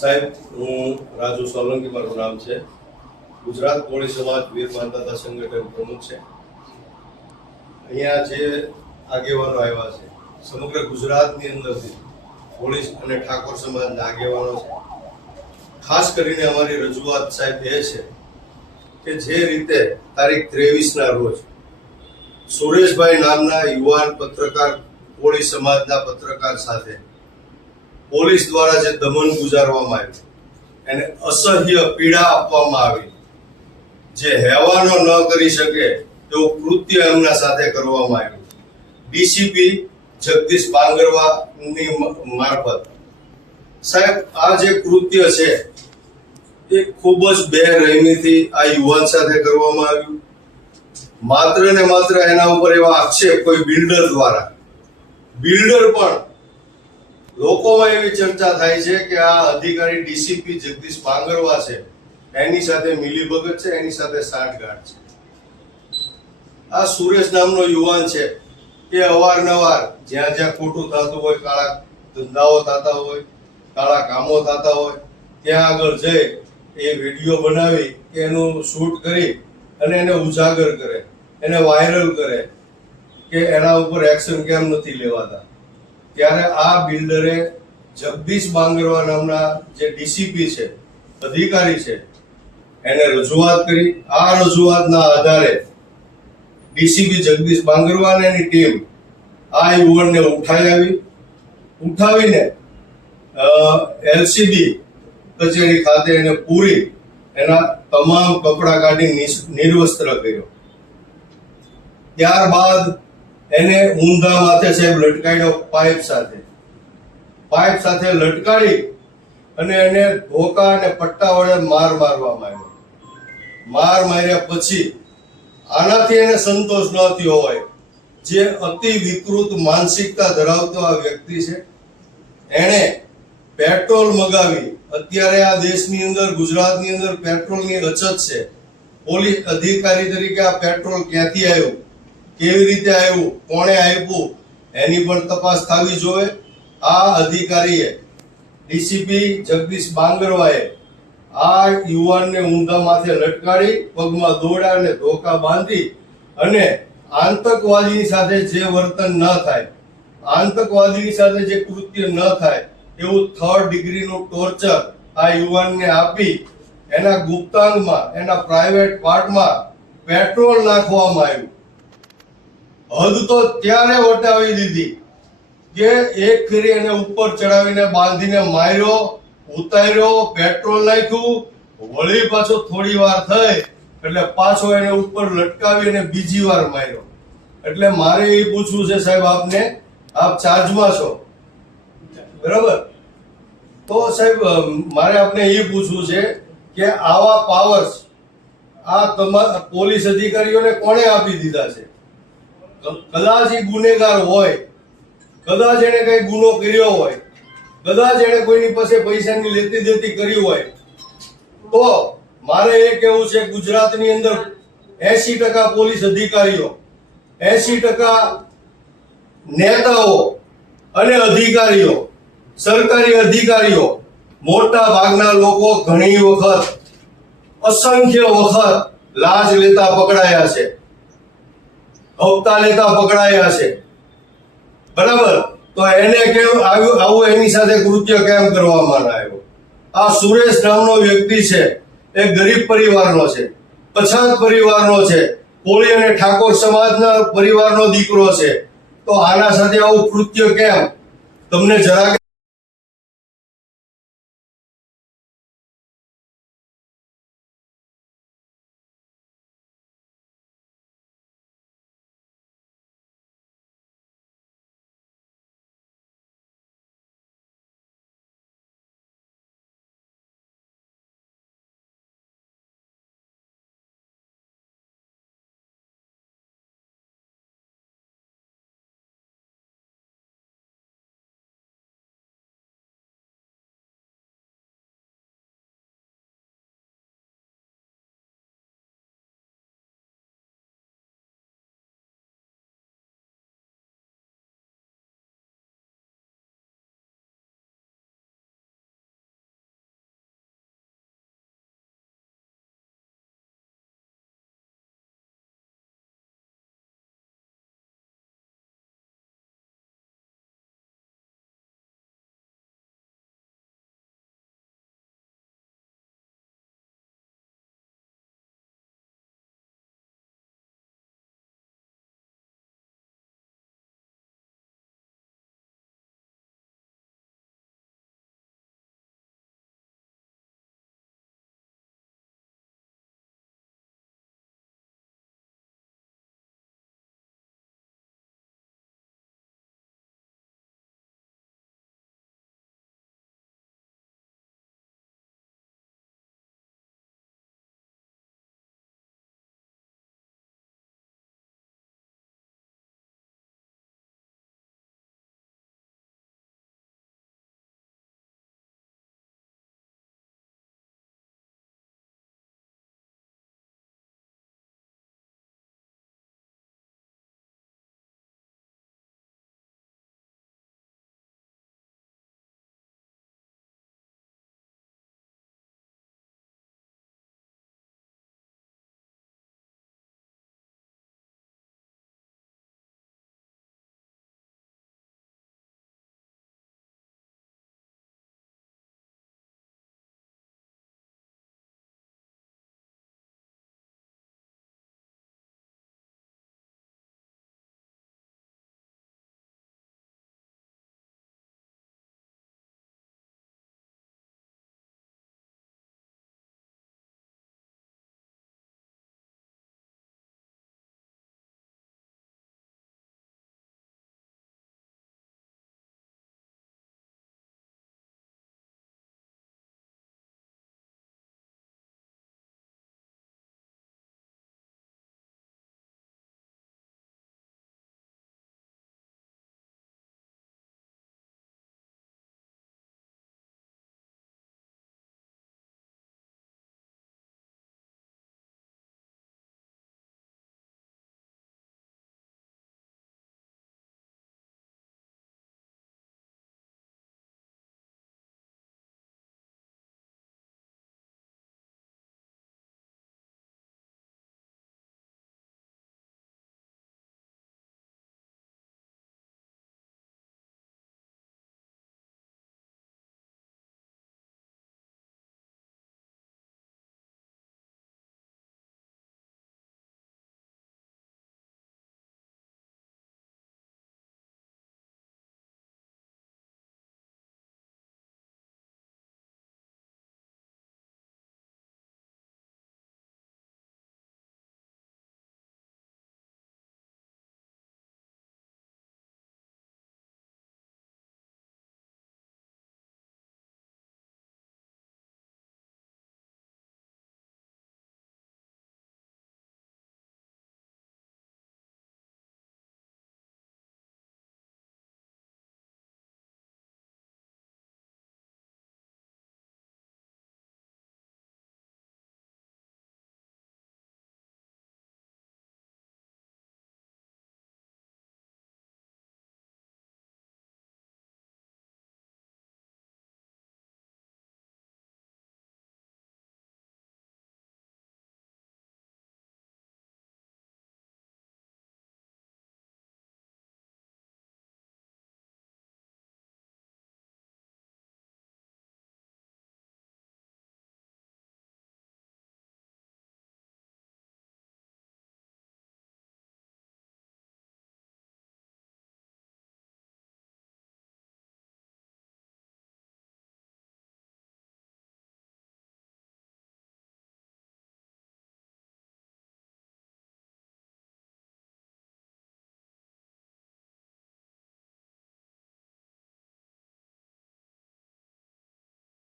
સાહેબ, હું રાજુ સોલંકી મારું નામ છે. ગુજરાત કોળી સમાજ વીર માનદાતા સંગઠન પ્રમુખ છે. અહીંયા જે આગેવાનો આવ્યા છે સમગ્ર ગુજરાતની અંદરથી કોળી અને ઠાકોર સમાજના આગેવાનો છે. ખાસ કરીને અમારી રજૂઆત સાહેબ એ છે કે જે રીતે તારીખ 23ના રોજ સુરેશભાઈ નામના યુવાન પત્રકાર કોળી સમાજના પત્રકાર સાથે પોલીસ દ્વારા જે દમન ગુજારવામાં આવ્યું, એને અસહ્ય પીડા આપવામાં આવી, જે હેવાનો ન કરી શકે એવું કૃત્ય એમના સાથે કરવામાં આવ્યું. ડીસીપી જગદીશ બાંગરવાની મારફત સાહેબ આ જે કૃત્ય છે એ ખૂબ જ બેરહેમીથી આ યુવાન સાથે કરવામાં આવ્યું. માત્ર ને માત્ર એના ઉપર એવા આક્ષેપ કોઈ બિલ્ડર દ્વારા, બિલ્ડર પણ લોકોમાં એવી ચર્ચા થાય છે કે આ અધિકારી ડીસીપી જગદીશ બાંગરવા છે, એની સાથે મિલીભગત છે, એની સાથે સાંઠગાંઠ છે. આ સુરેશ નામનો યુવાન છે એ અવારનવાર જ્યાં જ્યાં ખોટું થતું હોય, કાળા ધંધાઓ થતા હોય, કાળા કામો થતા હોય, ત્યાં આગળ જઈ એ વિડીયો બનાવી એનું શૂટ કરી અને એને ઉજાગર કરે, એને વાયરલ કરે કે એના ઉપર એક્શન કેમ નથી લેવાતા. ત્યારે આ બિલ્ડરે જગદીશ બાંગરવા નામના જે ડીસીપી છે, અધિકારી છે, એને રજૂઆત કરી. આ રજૂઆતના આધારે ડીસીપી જગદીશ બાંગરવા અને એની ટીમ આ યુવાનને ઉઠાવીને એલસીબી કચેરી ખાતે એને પૂરી એના તમામ કપડા કાઢી નિર્વસ્ત્ર કર્યો. ત્યારબાદ એને ઊંધા માથે સાહેબ લટકાડ્યો, પાઇપ સાથે લટકાડી અને એને ધોકા અને પટ્ટા વડે મારવામાં આવ્યો. માર્યા પછી આનાથી એને સંતોષ ન થયો હોય, જે અતિ વિકૃત માનસિકતા ધરાવતો આ વ્યક્તિ છે, એણે પેટ્રોલ મગાવી. અત્યારે આ દેશની અંદર, ગુજરાતની અંદર પેટ્રોલની અછત છે. પોલીસ અધિકારી તરીકે આ પેટ્રોલ ક્યાંથી આવ્યું, કેવી રીતે આવ્યું, કોણે આપ્યું, એની પણ તપાસ થવી જોઈએ. આ અધિકારીએ, ડીસીપી જગદીશ બાંગરવાએ આ યુવાનને ઊંધા માથે લટકાડી, પગમાં દોરડા અને ધોકા બાંધી અને આતંકવાદીની સાથે જે વર્તન ન થાય, આતંકવાદીની સાથે જે કૃત્ય ન થાય એવું 3rd ડિગ્રીનું ટોર્ચર આ યુવાનને આપી એના ગુપ્તાંગમાં, એના પ્રાઇવેટ પાર્ટમાં પેટ્રોલ નાખવામાં આવ્યું. હદ તો ત્યારે વટાવી દીધી કે એક ફેરી એને ઉપર ચડાવીને બાંધીને માર્યો, ઉતાર્યો, પેટ્રોલ નાખ્યું, વળી પાછો થોડી વાર થઈ એટલે પાછો એને ઉપર લટકાવી અને બીજી વાર માર્યો. એટલે મારે એ પૂછવું છે સાહેબ આપને, આપ ચાર્જમાં છો, બરાબર? તો સાહેબ મારે આપને એ પૂછવું છે કે આવા પાવર્સ આ તમારા પોલીસ અધિકારીઓને કોણે આપી દીધા છે? કદાચ એ ગુનેગાર હોય, કદાચ એને કઈ ગુનો કર્યો હોય, કદાચ એને કોઈની પાસે પૈસાની લેતી દેતી કરી હોય, તો મારે એ કહેવું છે ગુજરાતની અંદર 80% પોલીસ અધિકારીઓ, 80% નેતાઓ અને અધિકારીઓ, સરકારી અધિકારીઓ, મોટા ભાગના લોકો ઘણી વખત, અસંખ્ય વખત લાંચ લેતા પકડાયા છે, હપ્તા લેતા પકડાયા છે, બરાબર? તો એને કેમ આવું એની સાથે કૃત્ય કેમ કરવામાં આવ્યું? આ સુરેશ નામનો વ્યક્તિ છે એ ગરીબ પરિવારનો છે, પછાત પરિવારનો છે, કોળી અને ઠાકોર સમાજના પરિવારનો દીકરો છે. તો આના સાથે આવું કૃત્ય કેમ? તમને જરા